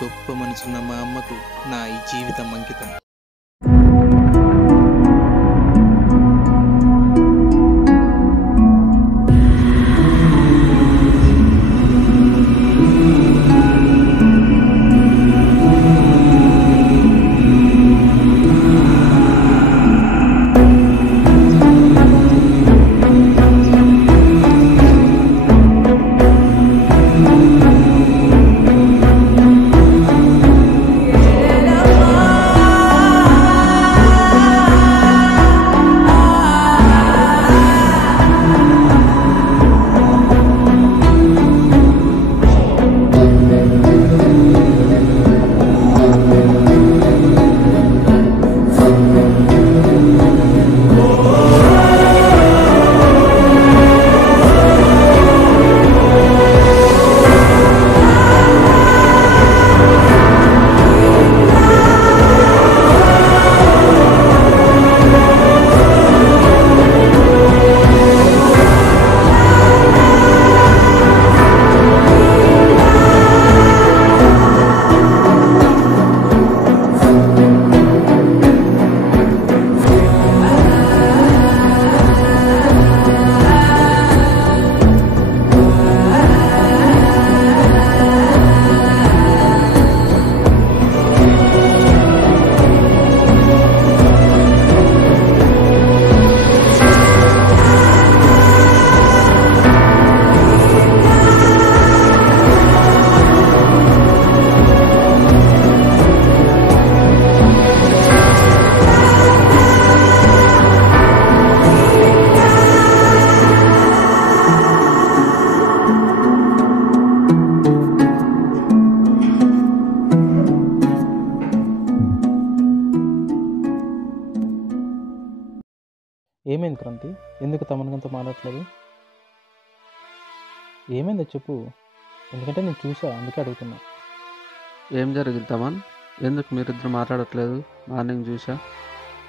గొప్ప మనసున్న మా అమ్మకు నా ఈ జీవితం అంకితం. ఏమైంది క్రాంతి? ఎందుకు తమనుగంతో మాట్లాడట్లేదు? ఏమైందో చెప్పు, ఎందుకంటే నేను చూసా, అందుకే అడుగుతున్నా. ఏం జరిగింది తమన్? ఎందుకు మీరిద్దరు మాట్లాడట్లేదు? మార్నింగ్ చూసా,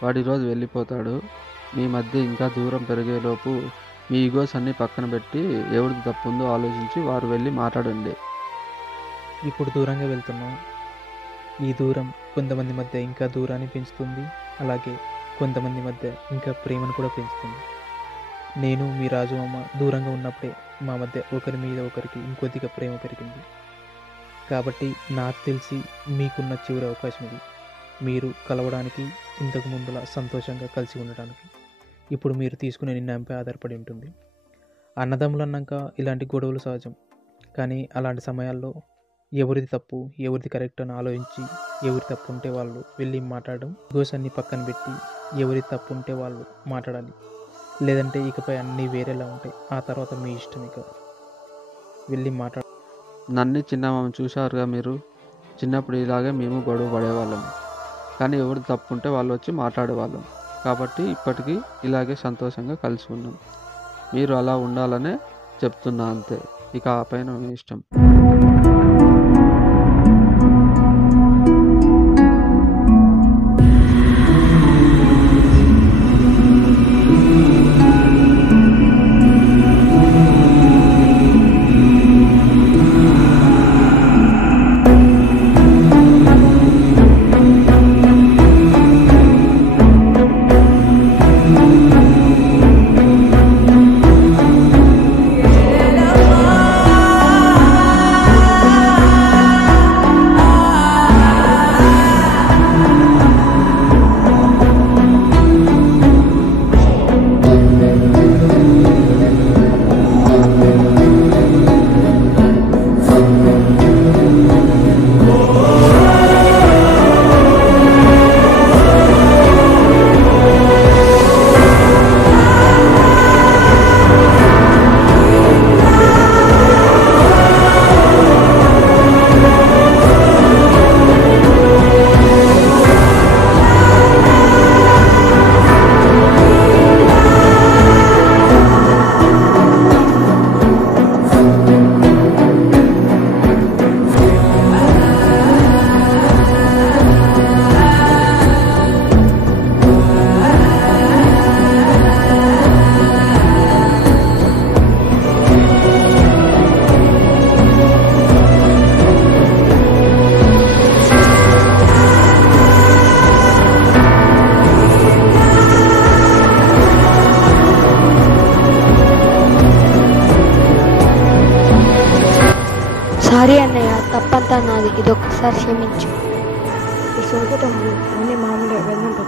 వాడు ఈరోజు వెళ్ళిపోతాడు. మీ మధ్య ఇంకా దూరం పెరిగేలోపు మీ ఈగోస్ అన్నీ పక్కన పెట్టి ఎవరిది తప్పుందో ఆలోచించి వారు వెళ్ళి మాట్లాడండి. ఇప్పుడు దూరంగా వెళ్తున్నాం. ఈ దూరం కొంతమంది మధ్య ఇంకా దూరాన్ని పెంచుతుంది, అలాగే కొంతమంది మధ్య ఇంకా ప్రేమను కూడా పెంచుతుంది. నేను మీ రాజు అమ్మ దూరంగా ఉన్నప్పుడే మా మధ్య ఒకరి మీద ఒకరికి ఇంకొద్దిగా ప్రేమ పెరిగింది. కాబట్టి నాకు తెలిసి మీకున్న చివరి అవకాశం ఇది. మీరు కలవడానికి, ఇంతకు ముందులా సంతోషంగా కలిసి ఉండడానికి. ఇప్పుడు మీరు తీసుకునే నిర్ణయంపై ఆధారపడి ఉంటుంది. అన్నదమ్ములు అన్నాక ఇలాంటి గొడవలు సహజం, కానీ అలాంటి సమయాల్లో ఎవరిది తప్పు ఎవరిది కరెక్ట్ అని ఆలోచించి ఎవరి తప్పు ఉంటే వాళ్ళు వెళ్ళి మాట్లాడడం, గోస్ అన్ని పక్కన పెట్టి ఎవరి తప్పు ఉంటే వాళ్ళు మాట్లాడాలి. లేదంటే ఇకపై అన్నీ వేరేలా ఉంటాయి. ఆ తర్వాత మీ ఇష్టం, ఇక వెళ్ళి మాట్లాడ. నన్ను చిన్నమ్మ చూశారుగా మీరు. చిన్నప్పుడు ఇలాగే మేము గొడవ పడేవాళ్ళం, కానీ ఎవరు తప్పు ఉంటే వాళ్ళు వచ్చి మాట్లాడేవాళ్ళం. కాబట్టి ఇప్పటికీ ఇలాగే సంతోషంగా కలిసి ఉన్నాం. మీరు అలా ఉండాలనే చెప్తున్నా అంతే. ఇక ఆ పైన మీ ఇష్టం. ఇది ఒక్కసారి క్షమించు. సరిపోతాం, అన్నీ మామూలుగా వెళ్దాం.